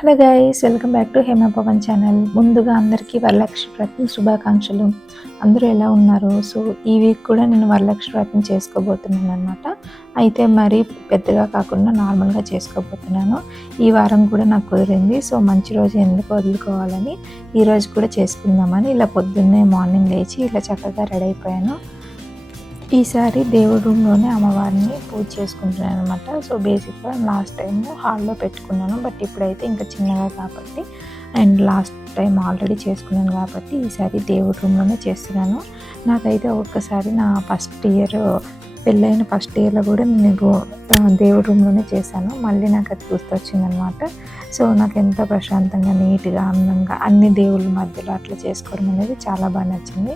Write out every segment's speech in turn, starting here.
Hello guys welcome back to Hema Pawan channel ముందుగా అందరికీ వరలక్ష్మి వ్రతం శుభాకాంక్షలు. అందరూ ఎలా ఉన్నారు? సో ఈ వీక్ కూడా నేను వరలక్ష్మి వ్రతం చేసుకోబోతున్నాను అనమాట అయితే మరీ పెద్దగా కాకుండా నార్మల్గా చేసుకోబోతున్నాను. ఈ వారం కూడా నాకు కుదిరింది. సో మంచి రోజు ఎందుకు వదులుకోవాలని ఈరోజు కూడా చేసుకుందామని ఇలా పొద్దున్నే మార్నింగ్ లేచి ఇలా చక్కగా రెడీ అయిపోయాను. ఈసారి దేవుడి రూమ్లోనే అమ్మవారిని పూజ చేసుకుంటున్నాను అనమాట సో బేసిక్గా లాస్ట్ టైం హాల్లో పెట్టుకున్నాను. బట్ ఇప్పుడైతే ఇంకా చిన్నగా కాబట్టి అండ్ లాస్ట్ టైం ఆల్రెడీ చేసుకున్నాను కాబట్టి ఈసారి దేవుడి రూమ్లోనే చేస్తున్నాను. నాకైతే ఒక్కసారి నా ఫస్ట్ ఇయర్ పెళ్ళైన ఫస్ట్ ఇయర్లో కూడా నేను దేవుడి రూమ్లోనే చేశాను. మళ్ళీ నాకు అది గుర్తొచ్చిందనమాట సో నాకు ఎంతో ప్రశాంతంగా నీట్గా అందంగా అన్ని దేవుళ్ళ మధ్యలో అట్లా చేసుకోవడం అనేది చాలా బాగా నచ్చింది.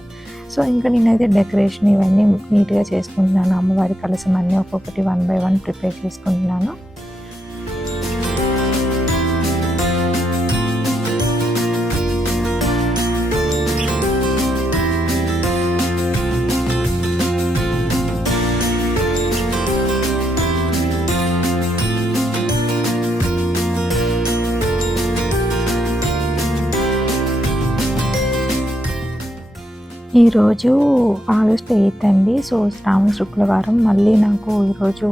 సో ఇంకా నేనైతే డెకరేషన్ ఇవన్నీ నీట్గా చేసుకుంటున్నాను. అమ్మవారి కలసం అన్నీ ఒక్కొక్కటి వన్ బై వన్ ప్రిపేర్ చేసుకుంటున్నాను. ఈరోజు ఆగస్ట్ ఎయిత్ అండి. సో శ్రావణ శుక్రవారం మళ్ళీ నాకు ఈరోజు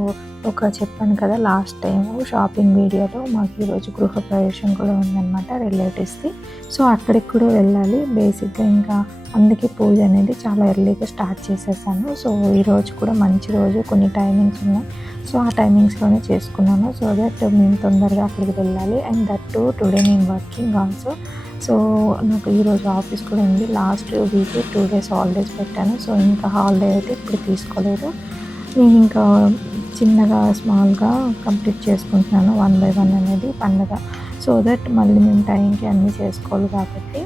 ఒక చెప్పాను కదా లాస్ట్ టైం షాపింగ్ వీడియోలో మాకు ఈరోజు గృహప్రవేశం కూడా ఉందన్నమాట రిలేటివ్స్ది సో అక్కడికి కూడా వెళ్ళాలి. బేసిక్గా ఇంకా అందుకే పూజ అనేది చాలా ఎర్లీగా స్టార్ట్ చేసేసాను. సో ఈరోజు కూడా మంచి రోజు కొన్ని టైమింగ్స్ ఉన్నాయి. సో ఆ టైమింగ్స్లోనే చేసుకున్నాను. సో దట్ మేము తొందరగా అక్కడికి వెళ్ళాలి. అండ్ దట్ టుడే నేను వర్కింగ్ ఆల్సో. సో నాకు ఈరోజు ఆఫీస్ కూడా ఉంది. Last week two days holidays పెట్టాను. సో ఇంకా హాలిడే అయితే ఇప్పుడు తీసుకోలేదు. నేను ఇంకా చిన్నగా స్మాల్గా కంప్లీట్ చేసుకుంటున్నాను వన్ బై వన్ అనేది పండగ. సో దట్ మళ్ళీ మేము టైంకి అన్నీ చేసుకోవాలి కాబట్టి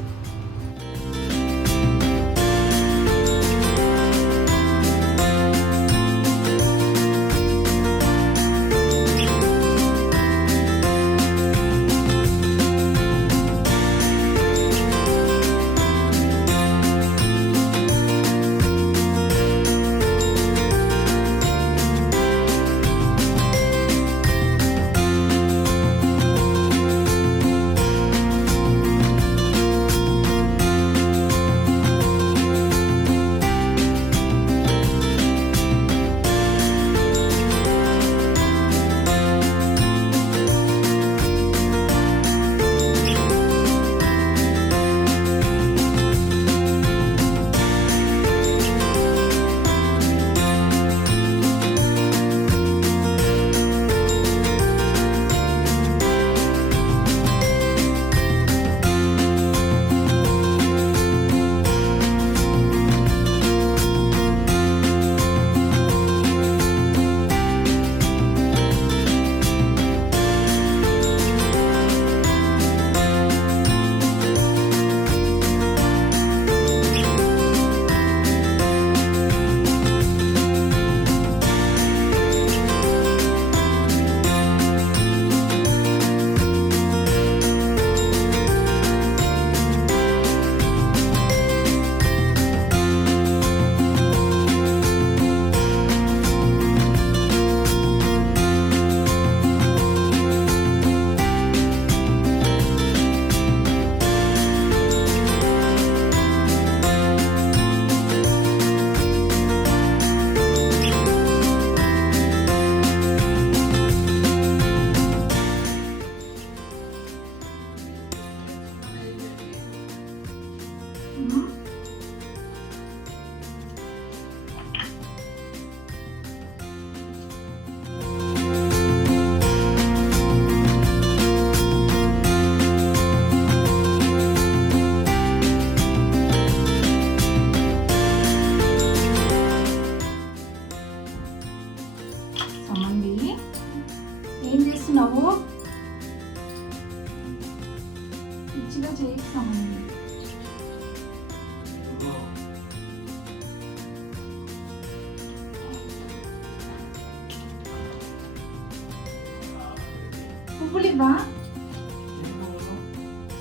పువ్వులు ఇవ్వా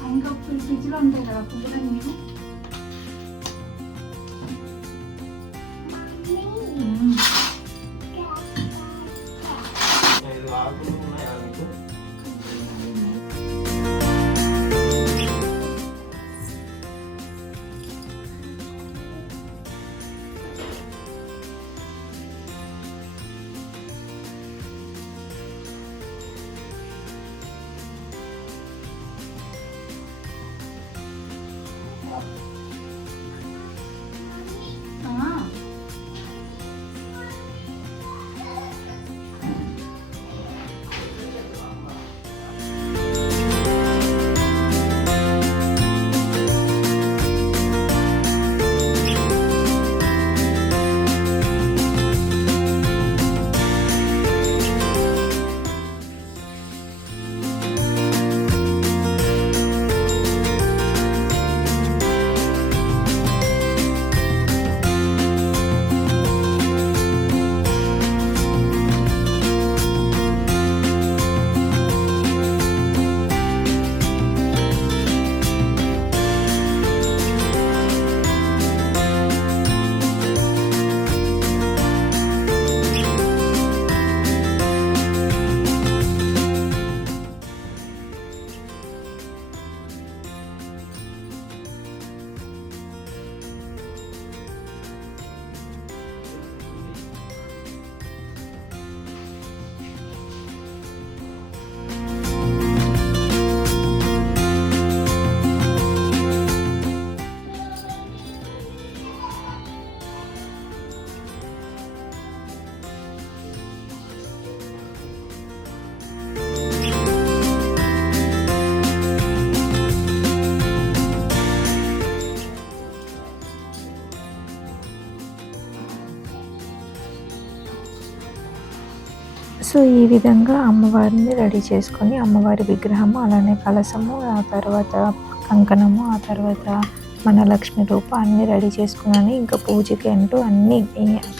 ఇంకా ఫ్రిడ్జ్లో ఉంటాయి కదా పువ్వులు నేను ఐదు ఆకులు ఉన్నాయా మీకు సో ఈ విధంగా అమ్మవారిని రెడీ చేసుకొని అమ్మవారి విగ్రహము అలానే కలసము ఆ తర్వాత కంకణము ఆ తర్వాత మన లక్ష్మి రూప అన్నీ రెడీ చేసుకున్నాను. ఇంకా పూజకి అంటూ అన్నీ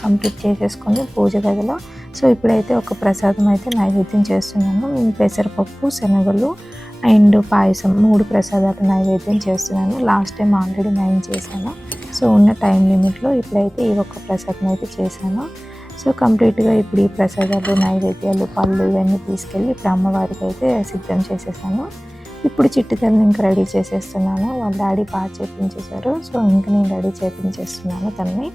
కంప్లీట్ చేసేసుకొని పూజ గదిలో. సో ఇప్పుడైతే ఒక ప్రసాదం అయితే నైవేద్యం చేస్తున్నాను. పెసరపప్పు శనగలు అండ్ పాయసం మూడు ప్రసాదాలు నైవేద్యం చేస్తున్నాను. లాస్ట్ టైం ఆల్రెడీ నైన్ చేశాను. సో ఉన్న టైం లిమిట్లో ఇప్పుడైతే ఈ ఒక్క ప్రసాదం అయితే చేశాను. సో కంప్లీట్గా ఇప్పుడు ఈ ప్రసాదాలు నైవేద్యాలు పళ్ళు ఇవన్నీ తీసుకెళ్ళి ఇప్పుడు అమ్మవారికి అయితే సిద్ధం చేసేసాను. ఇప్పుడు చిట్టుతల్ని ఇంకా రెడీ చేసేస్తున్నాను. వాళ్ళ డాడీ బాగా చేపించేశారు. సో ఇంకా నేను రెడీ చేపించేస్తున్నాను తన్ని.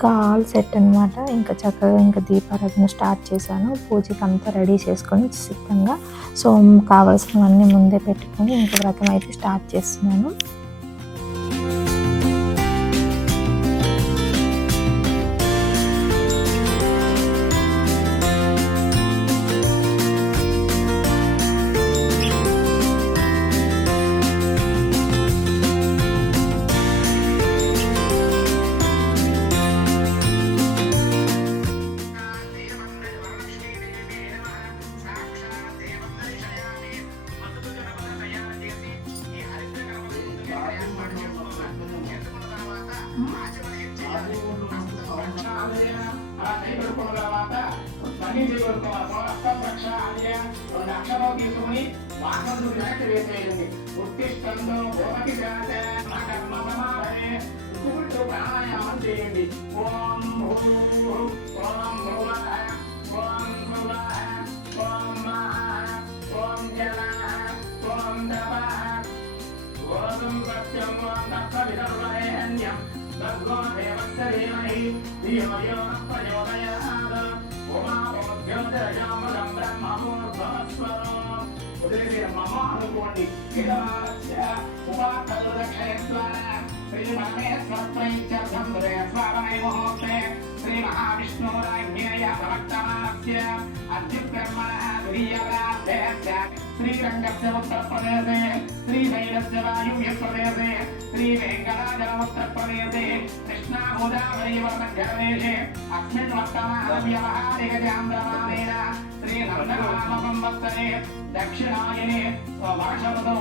ఇంకా ఆల్ సెట్ అనమాట ఇంకా చక్కగా ఇంకా దీపారాధన స్టార్ట్ చేశాను. పూజకి అంతా రెడీ చేసుకొని సిద్ధంగా సో కావాల్సినవన్నీ ముందే పెట్టుకొని ఇంకా వ్రతం అయితే స్టార్ట్ చేస్తున్నాను. మమ అనుకోండి ఇదమాస్య ఉపాకలు రక్షయత్వాన శ్రీమహేశ్వరైత్యర్థం హృదయస్వామై ముహూర్తే శ్రీ మహావిష్ణురాజ్ఞేయ ప్రవక్తమానస్య అద్య బ్రహ్మణः ద్వితీయపరార్థేస్య శ్రీరంగస్య ఉత్తరప్రదేశే శ్రీశైలస్య వాయువ్యప్రదేశే శ్రీవేంకటాచల ఉత్తరప్రదేశే కృష్ణా గోదావరీ వర్మధ్యప్రదేశే అస్మిన్ వర్తమాన వ్యవహారికజాంధ్రమానేన శ్రీనందనామసంవత్సరే దక్షిణాయనే వర్షఋతౌ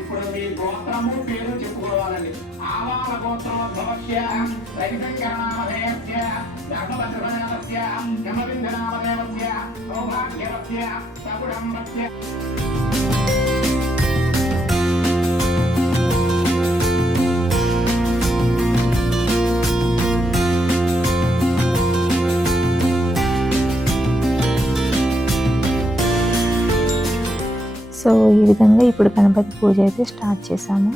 ఇప్పుడు మీ గోత్రము పేరు చెప్పుకోవాలండి. ఆవాల గోత్రోద్భవస్య రవిశంకరనామధేయస్య ధర్మభద్రనామస్య సౌభాగ్యవస్య సగుడంబస్య సో ఈ విధంగా ఇప్పుడు గణపతి పూజ అయితే స్టార్ట్ చేశాము.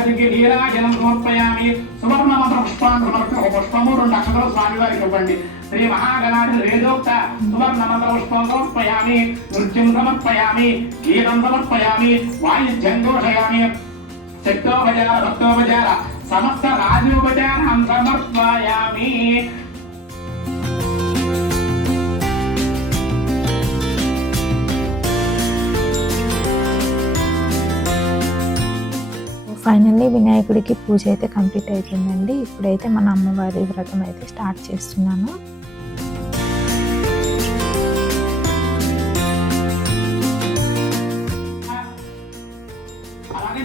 దివ్యమండలికి నీరాజనం సమర్పయామి. సువర్ణ మంత్ర పుష్పాన్ని సమర్ప ఒక పుష్పము రెండు అక్షరాలు స్వామివారికి ఇవ్వండి శ్రీ మహాగణాధి వేదోక్త సువర్ణ మంత్ర పుష్పం సమర్పయామి నృత్యం సమర్పయామి. గీతం సమర్పయామి. వాయిద్యం ఘోషయామి. శక్తోపచార భక్తోపచార సమస్త రాజోపచారం సమర్పయామి. ఫైనల్లీ వినాయకుడికి పూజ అయితే కంప్లీట్ అయిపోయిందండి. ఇప్పుడైతే మన అమ్మవారి వ్రతం అయితే స్టార్ట్ చేస్తున్నాను. అలాగే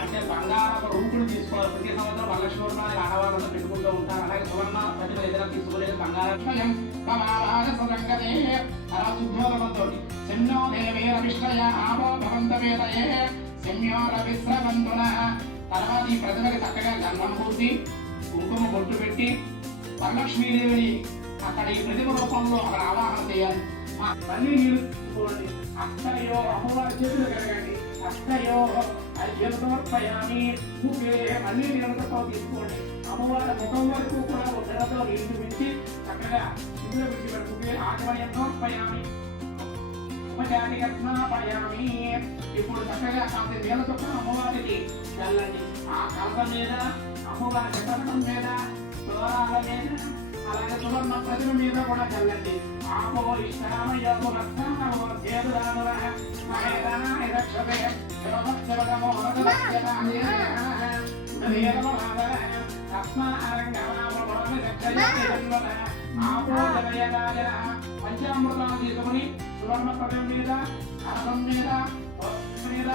అంటే బంగారపు రూపుడు తీసుకోవాలి. ప్రతి సంవత్సరం వరలక్ష్మి వృత్తాన్ని ఆడవాళ్ళతో పెట్టుకుంటూ ఉంటారు. అలాగే సువర్ణ ప్రతిభ ఏదైనా తీసుకోలేదు. బంగారంతో పమారాజ సదంగతే అరాజుద్యోగంతో సెన్నో దేవేరవిష్ణయ ఆవో భవంతవేదయే తర్వాత ఈ ప్రజలకు చక్కగా గంధం పూసి కుంకుమ బొట్టు పెట్టి వరలక్ష్మీదేవిని అక్కడ ఈ ప్రతిమ రూపంలో అక్కడ ఆవాహన చేయాలి. ఆ మళ్ళీ నీళ్ళు తీసుకోండి అష్టయో అమ్మవారి చేతులు కడగండి అష్టయో అర్ఘ్యం సమర్పయామి మళ్ళీ నిరంతరం తీసుకోండి. అమ్మవారి ముఖం వరకు కూడా ఒక నెలతో నీళ్ళు పెట్టి చక్కగా ఇందులో విడిచిపెట్టుకుంటే ఆచమయం సమర్పయామి ఉపచారిక స్నాపయామి ఇప్పుడు చక్కగా కాంతి నీళ్ళ చొప్పున అమ్మవారికి చల్లండి. ఆ కలసం మీద అమ్మవారి చట్టం మీద అలాగే సువర్ణ ప్రతిమ మీద కూడా చల్లండి ఆపో ఇష్టామయ్యో రక్తానమో చేదురానుర మహేదానాయ రక్షతే యోగక్షవగమో వరదక్షతాయ ఉదయేరమహాదర సువర్ణ మీద మీద మీద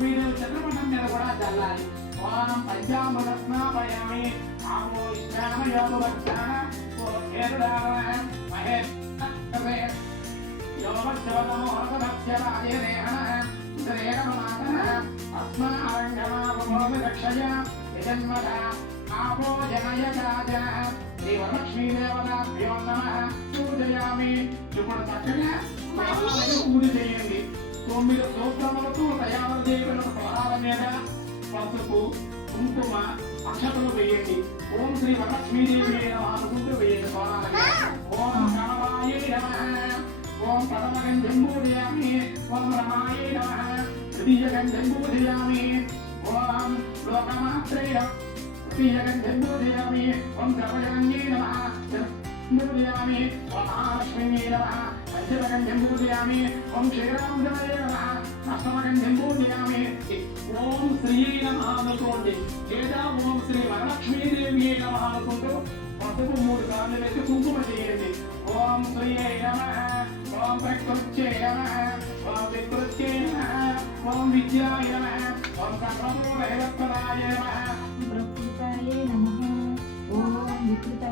మీరు చంద్రమండం మీద కూడా చల్లాలి ఓం పంచామృత స్నాపయామి ఆమో ఇష్టామయోగ వక్షాన ఓ హేరుడావ మహేష్ తొమ్మిది సూత్రములతో తయారు చేయబడిన స్వరాల మీద పసుపు కుంకుమ అక్షతలు వేయండి ఓం శ్రీ వరలక్ష్మీదేవి అనుకుంటూ వేయండి స్వరాల ఓం గణవాయే నమః. ఓం పరమగంధం పూజయామి ఓం రమాయే నమః. ద్వితీయగంధం పూజయామి ఓం లోకమాత్రేయ తృతీయగంధం పూజయామి ఓం సర్వజనన్యే నమ. పూజయామి ఓం మహాలక్ష్మీ నమః. పంచమగంధం పూజయామి ఓం క్షీరాంజనయ నమ. అష్టమగంధం పూజయామి ఓం శ్రీ నమః అనుకోండి. లేదా ఓం శ్రీ వరలక్ష్మీదేవి నమః అనుకుంటూ పసుపు మూడు సార్లు వేసి కుంకుమ చేయండి. ఓం శ్రీయై నమః ఓం ప్రకృత్యై నమః ఓం వికృత్యై నమః ఓం విద్యాయ నమః ఓం సర్వమూలహేవత్వరాయ నమః. ప్రకృతాయ నమ ఓం వికృతాయ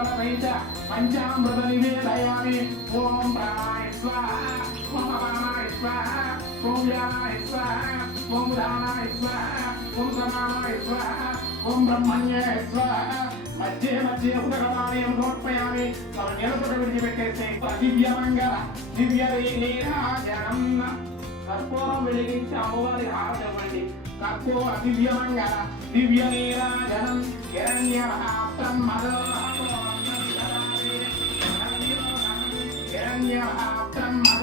అనేక బలసహిత పంచామృత నివేదయామి ఓం ప్రాణాయ స్వాహ ఓం ప్రాణాయ స్వాహ ఓం వ్యానాయ స్వాహ ఓం ఉదానాయ స్వాహ ఓం సమానాయ స్వాహ ఓం బ్రహ్మణ్యాయ స్వాహ మధ్య మధ్య ఉదగమాలయం సమర్పయామి మన నిలబడి విడిచిపెట్టేస్తే దివ్యమంగళ దివ్య నీరాజనం కర్పూరం వెలిగించి అమ్మవారి హారతి ఇవ్వండి కర్పూర దివ్యమంగళ దివ్య నీరాజనం హిరణ్య హిరణ్యహాప్తం హిరణ్యహాప్తం లక్ష్మీ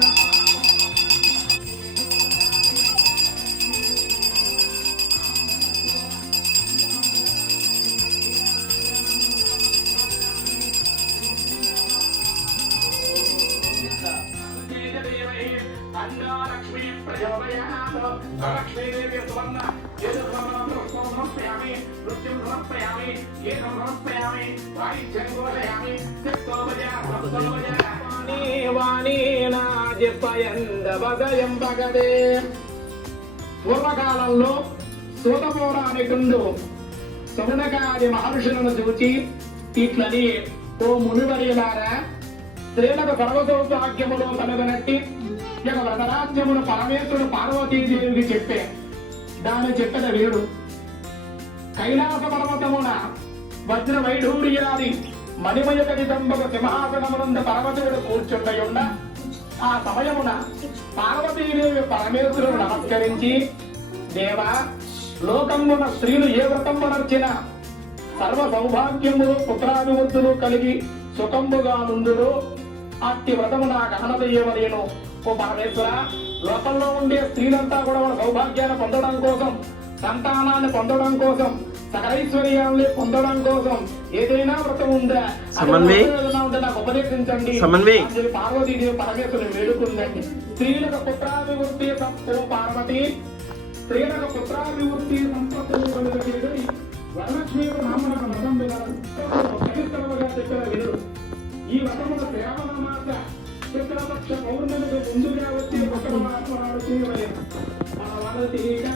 సూత పౌరాణికుండు సమునకాది మహర్షులను చూచి ఇట్లని ఓ మునివరిలారా స్త్రీలకు సర్వసౌభాగ్యములో కలుగనట్టి ఇక వ్రతరాజ్యమును పరమేశ్వరుడు పార్వతీదేవికి చెప్పే. దాని చెప్పిన వీడు కైలాస పర్వతమున వజ్ర వైఢూర్యాది మణిమయ కడితంబక సింహాసనమునంద పరమశివుడు కూర్చుండయుండ ఆ సమయమున పార్వతీదేవి పరమేశ్వరుడు నమస్కరించి దేవా లోకమున స్త్రీలు ఏ వ్రతము నర్చిన సర్వ సౌభాగ్యములు పుత్రాభివృద్ధులు కలిగి సుఖంబుగా నుండును. అట్టి వ్రతము నా గమనదయ్యవలేను ఓ పరమేశ్వర లోకంలో ఉండే స్త్రీలంతా కూడా వాళ్ళ సౌభాగ్యాన్ని పొందడం కోసం సంతానాన్ని పొందడం కోసం సకలైశ్వర్యాన్ని పొందడం కోసం ఏదైనా వ్రతం ఉందా? ఉంటే నాకు ఉపదేశించండి. పార్వతీదేవి పరమేశ్వరుని వేడుకుందండి. స్త్రీలకు పుత్రాభివృద్ధి పార్వతి స్త్రీలకు పుత్రాభివృద్ధి సంపత్తులు కలుగజేయడం వరలక్ష్మి నామన మతం విధానం చెప్పిన వినుడు ఈ వ్రతముల శ్రావణ మాస శుక్లపక్ష పౌర్ణమికి ముందుగా వచ్చి ఒకటమాత్మరాలు చేయలేదు మన వాళ్ళు తెలియక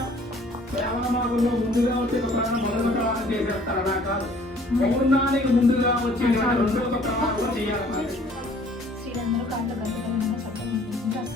శ్రావణ మాసంలో ముందుగా వచ్చి ఒక ప్రాణం మొదటి ప్రమాణం చేసేస్తారు. అలా కాదు. పౌర్ణానికి ముందుగా వచ్చి రెండవ ప్రమాణం చేయాలి. స్త్రీలందరూ కాళ్ళు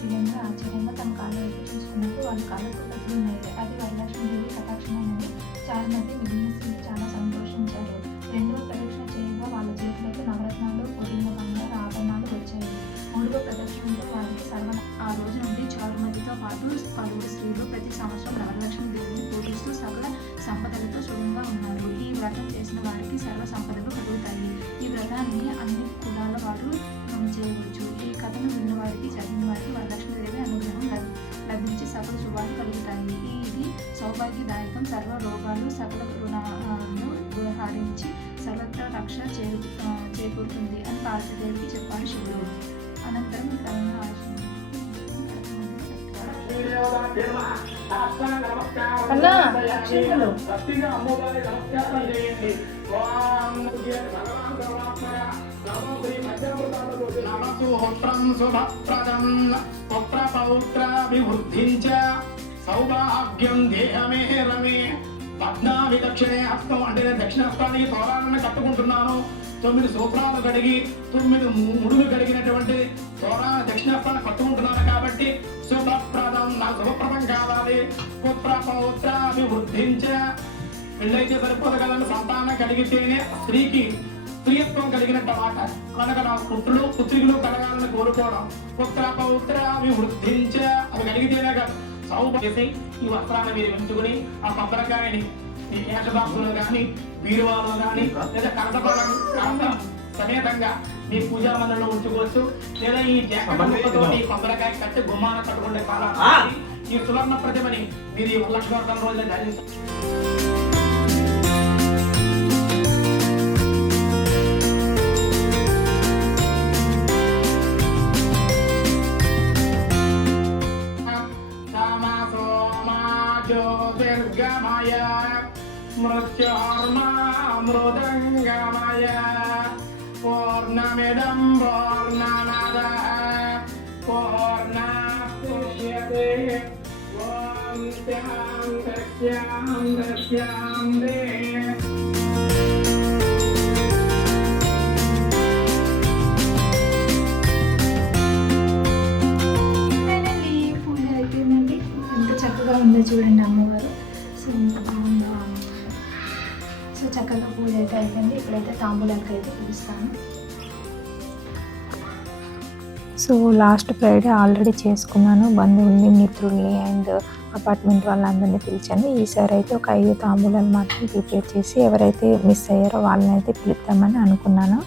గంతులమైన ఆశ్చర్యంగా తమ కాళ్ళు వైపు చూసుకున్నట్టు వాళ్ళ కాళ్ళు కుక్కలు ఉన్నాయి అది వరలక్ష్మీదేవి కటాక్షమైనది. చాలా మంది స్త్రీలు చాలా సంతోషించారు. రెండవ ప్రదక్షిణ చేయగా వాళ్ళ చేతులకు నవరత్నాలు పొడిన బంగారు ఆభరణాలు వచ్చాయి. మూడవ ప్రదక్షిణలో వారికి సర్వ ఆ రోజు నుండి చారుమతితో పాటు పలువురు స్త్రీలు ప్రతి సంవత్సరం వరలక్ష్మి దేవిని పూజిస్తూ సకల సంపదలతో సుఖంగా ఉన్నారు. ఈ వ్రతం చేసిన వారికి సర్వ సంపదలు కలుగుతాయి. ఈ వ్రతాన్ని అన్ని కులాల వారు మనం చేయవచ్చు కథను విన్న వారికి చదివిన వారికి వరలక్ష్మీదేవి అనుగ్రహం లభి- లభించి సకల శుభాలు కలుగుతాయి. ఈ ఇది సౌభాగ్యదాయకం సర్వ రోగాలు సకల రుణాలను హరించి సర్వత్ర రక్ష చేరు చేకూరుతుంది అని పార్వతీదేవికి చెప్పాడు శివుడు. అనంతరం అన్నా, అక్షింతలు. శుభప్రదం చ సౌభాగ్యం దేహమే రమే పద్నావి దక్షిణే హస్తం అంటే నేను దక్షిణహస్తానికి తోరాలను కట్టుకుంటున్నాను తొమ్మిది సూత్రాలు కడిగి తొమ్మిది ముడులు కడిగినటువంటి తోరాలను దక్షిణహస్తాన్ని కట్టుకుంటున్నాను కాబట్టి శుభప్రదం నా శుభప్రదం కావాలి పుత్ర పౌత్ర అభివృద్ధించ పెళ్ళైతే సరిపోదు కదండి సంతానం కలిగితేనే స్త్రీకి స్త్రీత్వం కలిగినట్టు మాట కనుక నా పుత్రులు పుత్రికలు కలగాలని కోరుకోవడం పుత్ర పౌత్ర అభివృద్ధించ అవి కలిగితేనే కాదు. సౌభ చేసి ఈ వస్త్రాన్ని మీరు ఎంచుకుని ఆ కొబ్బరికాయని కేశబాక్సులో కానీ బీరువాలో కానీ లేదా కరస సమేతంగా మీ పూజా మందిరంలో ఉంచుకోవచ్చు. లేదా ఈ జాకెట్ కొబ్బరికాయ కట్టి గుమ్మాన కట్టుకుంటే కాలం ఈ సువర్ణ ప్రతిమని మీరు ఈ లక్ష్మీవర్ధన రోజున ధరించారు మృత్యోర్మా మృదంగమయ పూర్ణమిదం పూర్ణమద పూర్ణ పుష్యతే ఓం శాంతి శాంతి చక్కగా ఉందో చూడండి అమ్మవారు. చక్కగా పూజ అయితే అయిపోయింది ఇప్పుడైతే తాంబూలానికి అయితే పిలుస్తాను. సో లాస్ట్ ఫ్రైడే ఆల్రెడీ చేసుకున్నాను. బంధువుల్ని మిత్రుల్ని అండ్ అపార్ట్మెంట్ వాళ్ళందరినీ పిలిచాను. ఈసారి అయితే ఒక ఐదు తాంబూలాలు మాత్రం ప్రిపేర్ చేసి ఎవరైతే మిస్ అయ్యారో వాళ్ళని అయితే పిలుద్దామని అనుకున్నాను.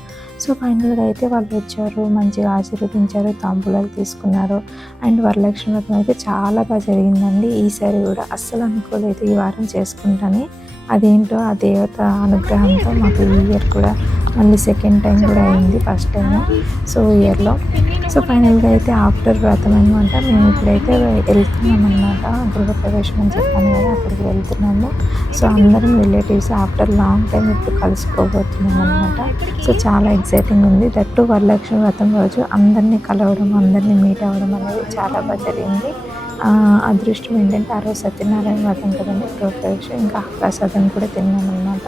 సో ఫైనల్గా అయితే వాళ్ళు వచ్చారు. మంచిగా ఆశీర్వదించారు. తాంబూలాలు తీసుకున్నారు. అండ్ వరలక్ష్మి వ్రతం అయితే చాలా బాగా జరిగిందండి. ఈసారి కూడా అస్సలు అనుకోలేదు ఈ వారం చేసుకుంటానే అదేంటో ఆ దేవత అనుగ్రహంతో మాకు ఈ ఇయర్ కూడా మళ్ళీ సెకండ్ టైం కూడా అయింది ఫస్ట్ టైం సో ఇయర్లో సో ఫైనల్గా అయితే ఆఫ్టర్ వ్రతం అనమాట మేము ఇప్పుడైతే వెళ్తున్నాం అనమాట గృహప్రవేశం అని చెప్పాను కదా అక్కడికి వెళ్తున్నాము. సో అందరం రిలేటివ్స్ ఆఫ్టర్ లాంగ్ టైం ఇప్పుడు కలుసుకోబోతున్నాం అనమాట సో చాలా ఎగ్జైటింగ్ ఉంది. దట్టు వరలక్ష్మి వ్రతం రోజు అందరినీ కలవడం అందరినీ మీట్ అవ్వడం అనేది చాలా బాగా జరిగింది. అదృష్టం ఏంటంటే ఆ రోజు సత్యనారాయణ వ్రతం కదండి గృహప్రవేశం ఇంకా ప్రసాదం కూడా తిన్నాను అనమాట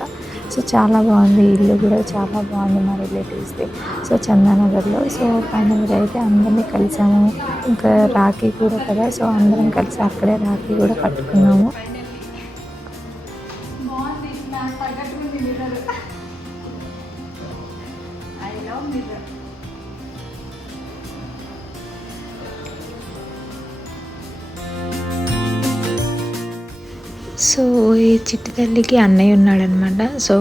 సో చాలా బాగుంది. ఇల్లు కూడా చాలా బాగుంది మా రిలేటివ్స్ది. సో చందానగర్లో. సో ఫైనల్గా అయితే అందరినీ కలిసాము. ఇంకా రాఖీ కూడా కదా సో అందరం కలిసి అక్కడే రాఖీ కూడా కట్టుకున్నాము. సో ఈ చిట్టి తల్లికి అన్నయ్య ఉన్నాడనమాట. సో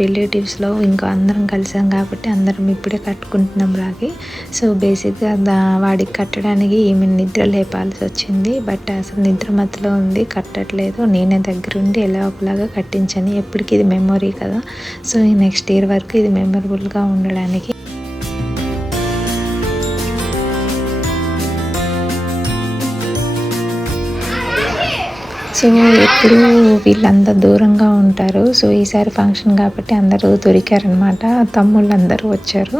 రిలేటివ్స్లో ఇంకా అందరం కలిసాం కాబట్టి అందరం ఇప్పుడే కట్టుకుంటున్నాం రాగి. సో బేసిక్గా దా వాడికి కట్టడానికి ఈమె నిద్ర లేపాల్సి వచ్చింది. బట్ అసలు నిద్ర మధ్యలో ఉంది కట్టట్లేదు. నేనే దగ్గరుండి ఎలా ఒకలాగా కట్టించాను. ఎప్పటికీ ఇది మెమొరీ కదా. సో ఈ నెక్స్ట్ ఇయర్ వరకు ఇది మెమొరబుల్గా ఉండడానికి సో ఎప్పుడు వీళ్ళందరూ దూరంగా ఉంటారు. సో ఈసారి ఫంక్షన్ కాబట్టి అందరూ దొరికారనమాట. తమ్ముళ్ళు అందరూ వచ్చారు.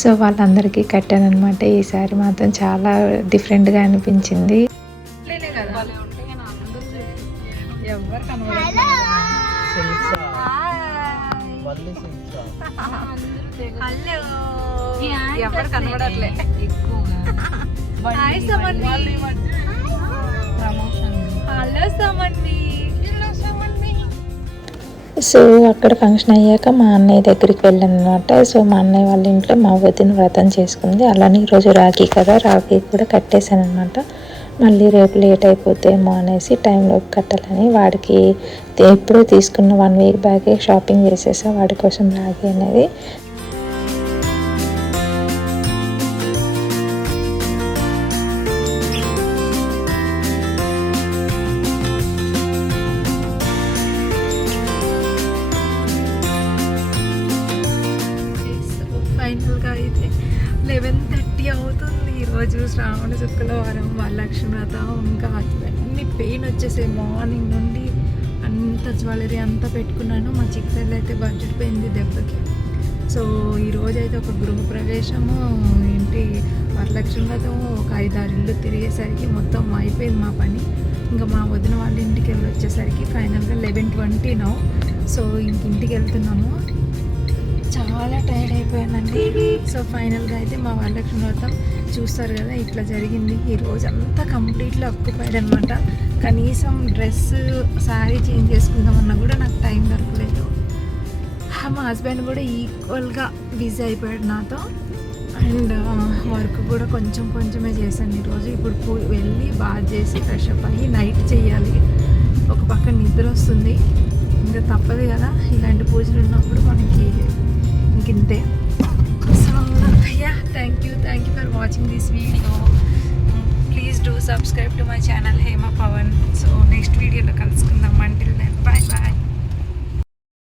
సో వాళ్ళందరికీ కట్టానమాట ఈసారి మాత్రం చాలా డిఫరెంట్గా అనిపించింది. ఎవరు కనబడట్లే. సో అక్కడ ఫంక్షన్ అయ్యాక మా అన్నయ్య దగ్గరికి వెళ్ళాను అనమాట సో మా అన్నయ్య వాళ్ళ ఇంట్లో మా వదిన వ్రతం చేసుకుంది. అలానే ఈరోజు రాఖీ కదా రాఖీ కూడా కట్టేశాను అనమాట మళ్ళీ రేపు లేట్ అయిపోతేమో అనేసి టైంలో కట్టాలని వాడికి ఎప్పుడో తీసుకున్న వన్ వీక్ బ్యాగే షాపింగ్ చేసేసా వాడి కోసం రాఖీ అనేది. ఏంటి వరలక్ష్మి ఒక ఐదారు ఇల్లు తిరిగేసరికి మొత్తం అయిపోయింది మా పని. ఇంకా మా వదిన వాళ్ళ ఇంటికి వెళ్ళి వచ్చేసరికి ఫైనల్గా లెవెన్ ట్వంటీ నౌ. సో ఇంక ఇంటికి వెళ్తున్నాము. చాలా టైర్డ్ అయిపోయానండి. సో ఫైనల్గా అయితే మా వరలక్ష్మి వ్రతం చూస్తారు కదా ఇట్లా జరిగింది. ఈ రోజు అంతా కంప్లీట్లీ అక్కుపోయాడు అనమాట కనీసం డ్రెస్ శారీ చేంజ్ చేసుకుందామన్నా కూడా నాకు టైం దొరకలేదు. మా హస్బెండ్ కూడా ఈక్వల్గా బిజీ అయిపోయాడు నాతో. అండ్ వర్క్ కూడా కొంచెం కొంచెమే చేశాను ఈరోజు. ఇప్పుడు పూ- వెళ్ళి బాగా చేసి ఫ్రెష్ అప్ అయ్యి నైట్ చేయాలి. ఒక పక్క నిద్ర వస్తుంది. ఇంకా తప్పదు కదా ఇలాంటి పూజలు ఉన్నప్పుడు మనకి ఇంకింతే so ya thank you thank you for watching this video please do subscribe to my channel Hema Pawan so next వీడియోలో కలుసుకుందాం. Until then bye bye